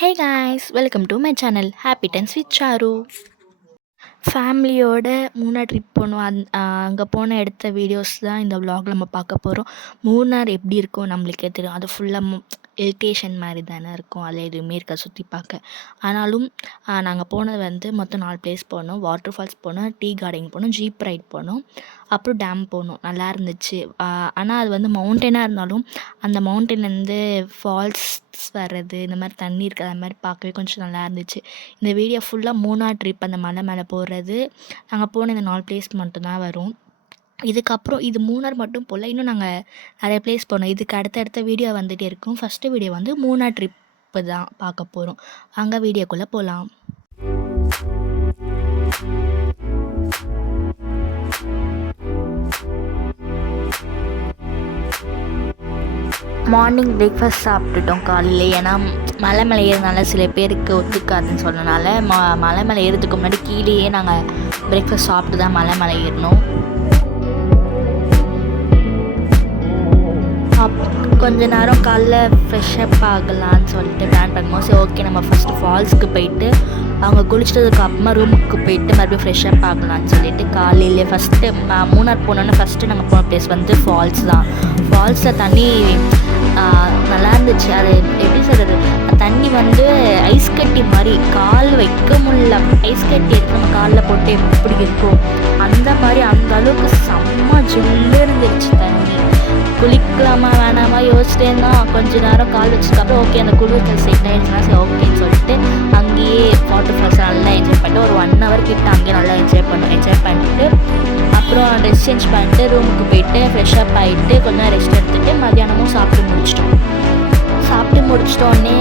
Hey guys, welcome to my channel Happy Times with Charu. ஃபேமிலியோட Munnar trip போனோம். அங்கே போன எடுத்த வீடியோஸ் தான் இந்த விலாகில் நம்ம பார்க்க போகிறோம். மூணார் எப்படி இருக்கும் நம்மளுக்கே தெரியும். அது ஃபுல்லாக ஹில் ஸ்டேஷன் மாதிரி தானே இருக்கும். அதில் எதுவுமே இருக்க சுற்றி பார்க்க. ஆனாலும் நாங்கள் போனது வந்து மொத்தம் 4 பிளேஸ் போனோம். வாட்டர் ஃபால்ஸ் போனோம், டீ கார்டன் போனோம், ஜீப் ரைட் போனோம், அப்புறம் டேம் போனோம். நல்லா இருந்துச்சு. ஆனால் அது வந்து மவுண்டனாக இருந்தாலும் அந்த மவுண்டன்லேருந்து ஃபால்ஸ் வர்றது, இந்த மாதிரி தண்ணி இருக்கிற அது மாதிரி பார்க்கவே கொஞ்சம் நல்லா இருந்துச்சு. இந்த வீடியோ ஃபுல்லாக மூணார் ட்ரிப், அந்த மலை மேலே போகிறது, நாங்கள் போன இந்த 4 பிளேஸ் மட்டும்தான் வரும். இதுக்கப்புறம் இது மூணார் மட்டும் போல், இன்னும் நாங்கள் நிறைய பிளேஸ் போனோம். இதுக்கு அடுத்தடுத்த வீடியோ வந்துகிட்டே இருக்கும். ஃபஸ்ட்டு வீடியோ வந்து மூணார் ட்ரிப்பு தான் பார்க்க போகிறோம். அங்கே வீடியோக்குள்ளே போகலாம். மார்னிங் பிரேக்ஃபாஸ்ட் சாப்பிட்டுட்டோம் காலையில். ஏன்னா மலை மேலே ஏறினால சில பேருக்கு ஒத்துக்காதுன்னு சொன்னனால மலை மேலே ஏறதுக்கு முன்னாடி கீழேயே நாங்கள் பிரேக்ஃபாஸ்ட் சாப்பிட்டு தான் மலை மேலே ஏறினோம். கொஞ்ச நேரம் காலைல ஃப்ரெஷ்அப் ஆகலான்னு சொல்லிட்டு பிளான் பண்ணுவோம். சரி, ஓகே, நம்ம ஃபஸ்ட்டு ஃபால்ஸுக்கு போயிட்டு அவங்க குளிச்சதுக்கு அப்புறமா ரூமுக்கு போயிட்டு மறுபடியும் ஃப்ரெஷ்அப் ஆகலான்னு சொல்லிட்டு காலையிலே ஃபஸ்ட்டு மூணார் போனோன்னே ஃபஸ்ட்டு நாங்கள் போன பிளேஸ் வந்து ஃபால்ஸ் தான். ஃபால்ஸில் தண்ணி நல்லா இருந்துச்சு. அது எப்படி சொல்கிறது, தண்ணி வந்து ஐஸ் கட்டி மாதிரி, கால் வைக்க முடியல. ஐஸ் கட்டி எடுத்து நம்ம காலில் போட்டு எப்படி இருக்கும் அந்த மாதிரி, அந்த அளவுக்கு செம்ம ஜில்லு இருந்துச்சு தண்ணி. குளிக்கலாமா வேணாமா யோசிச்சிட்டே இருந்தோம். கொஞ்சம் நேரம் கால் வச்சதுக்கப்புறம் ஓகே, அந்த குளிர்ச்சி செட் ஆகிடுச்சுன்னா சரி ஓகேன்னு சொல்லிட்டு அங்கேயே வாட்டர் ஃபால்ஸ் நல்லா என்ஜாய் பண்ணிட்டு ஒரு 1 hour கிட்ட அங்கேயே நல்லா என்ஜாய் பண்ணிட்டு அப்புறம் ட்ரெஸ் சேஞ்ச் பண்ணிட்டு ரூமுக்கு போயிட்டு ஃப்ரெஷ்அப் ஆகிட்டு கொஞ்சம் நேரம் ரெஸ்ட் எடுத்துகிட்டு மதியானமும் சாப்பிட்டு முடிச்சிட்டோன்னே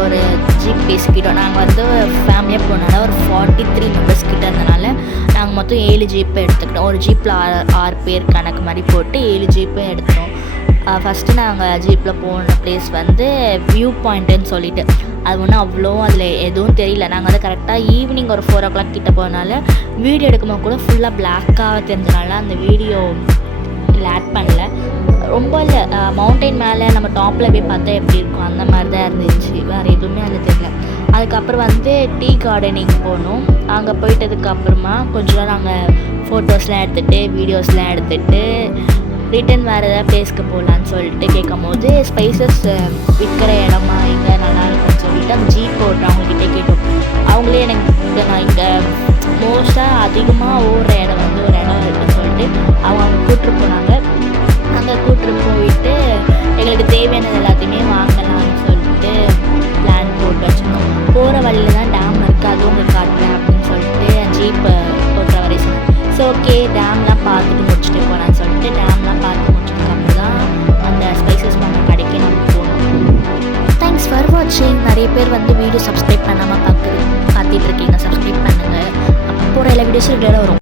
ஒரு ஜீப் பேசிக்கிட்டோம். நாங்கள் வந்து ஃபேமிலியாக போனால ஒரு 43 மெம்பர்ஸ் கிட்ட இருந்தனால நாங்கள் மொத்தம் 7 ஜீப்பை எடுத்துக்கிட்டோம். ஒரு ஜீப்பில் 6 பேர் கணக்கு மாதிரி போட்டு 7 ஜீப்பை எடுத்தோம். ஃபஸ்ட்டு நாங்கள் ஜீப்பில் போன பிளேஸ் வந்து வியூ பாயிண்ட்டுன்னு சொல்லிட்டு, அது ஒன்றும் அவ்வளோ அதில் எதுவும் தெரியல. நாங்கள் வந்து கரெக்டாக ஈவினிங் ஒரு 4 o'clock கிட்ட போனால வீடியோ எடுக்கும்போது கூட ஃபுல்லாக பிளாக்காக தெரிஞ்சனால அந்த வீடியோ ஆட் பண்ணல. ரொம்ப இல்லை, மவுண்டைன் மேலே நம்ம டாப்பில் போய் பார்த்தா எப்படி இருக்கும் அந்த மாதிரி தான் இருந்துச்சு. வேறு எதுவுமே அதில் தெரியல. அதுக்கப்புறம் வந்து டீ கார்டனிங் போனோம். அங்கே போயிட்டதுக்கப்புறமா கொஞ்சம் நேரம் நாங்கள் ஃபோட்டோஸ்லாம் எடுத்துகிட்டு வீடியோஸ்லாம் எடுத்துகிட்டு ரிட்டன் வேறு ஏதாவது பிளேஸ்க்கு போகலான்னு சொல்லிட்டு கேட்கும் போது ஸ்பைசஸ் விற்கிற இடமா இங்கே நல்லா இருக்குன்னு சொல்லிட்டு அந்த ஜீப் ஓட்டுறவங்கக்கிட்டே கேட்டோம். அவங்களே எனக்கு நான் இங்கே மோஸ்ட்டாக அதிகமாக ஓடுற இடம் வந்து ஒரு இடம் இருக்குதுன்னு சொல்லிட்டு அவங்க கூப்பிட்டு போனாங்க. அங்கே கூப்பிட்டு போயிட்டு எங்களுக்கு தேவையானது எல்லாத்தையுமே வாங்கலாம்னு சொல்லிட்டு பிளான் போட்டு வச்சுருந்தோம். போகிற வழியில் தான் டேம் இருக்குது, அதுவும் உங்களுக்கு காட்டுறேன் அப்படின்னு சொல்லிட்டு ஜீப் ஓட்டுற வரை சொன்னேன். ஸோ ஓகே, டேம்லாம் பார்த்துட்டு முடிச்சுட்டு போகலான்னு சொல்லிட்டு டேம்லாம் பார்த்து முடிச்சதுக்கப்புறம் தான் அந்த ஸ்பைசஸ் பண்ண கடைக்கு நம்ம போகணும். தேங்க்ஸ் ஃபார் வாட்சிங். நிறைய பேர் வந்து வீடியோ சப்ஸ்கிரைப் பண்ணாமல் பார்த்துட்ருக்கீங்க. சப்ஸ்கிரைப் பண்ணுங்கள். அப்போ போகிற எல்லா வீடியோஸும் ரெகுலராக வரும்.